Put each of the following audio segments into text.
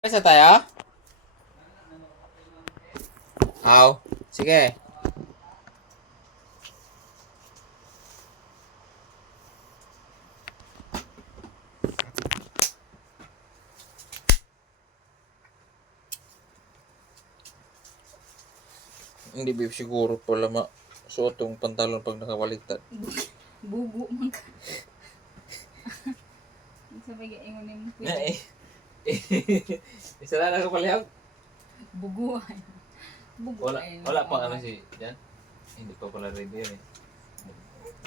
Isa tayo? Aw, sige. Hindi ba siguro pala ma suot yung pantalon pag nakabaliktad. Bugo man ka. Ang Sabay ka ingon mo. Eh. Isa lang ako palihag. Buguan. Bugo Wala, wala pang ano si Jan. Hindi pa pala ready yan eh.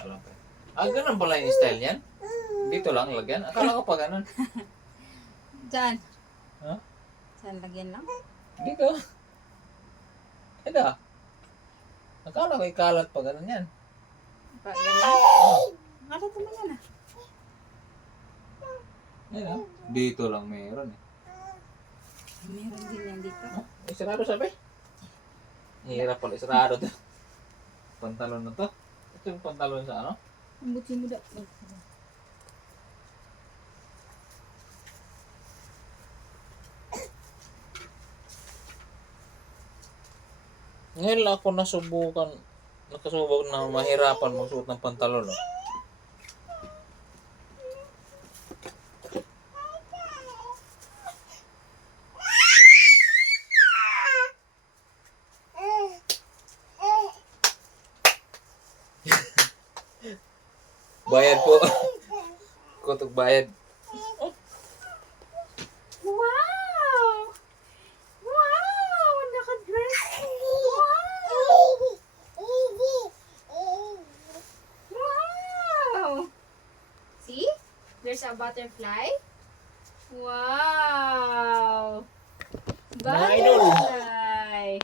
Alam pa. Ah, ganun pala yung style yan? Dito lang lagyan? Akala ko pa ganun. Diyan. Ha? Saan lagyan lang? Dito. Eda. Akala ko ikalat pa ganun yan. Pa, ganun. Akala ko man yan ah. Dito lang meron eh. Meron din yan dito. Ah, Isarado sabi. Hirap pala isarado to. Pantalon na to. Ito yung pantalon sa ano? Ang butsi mo daw. Ngayon lang ako nasubukan, nakasubok na mahirapan magsuot ng pantalon. Oh. Bayad po. Kutok bayad. Wow! Wow! Naka-dress! Wow! Wow! See? There's a butterfly. Wow! Butterfly!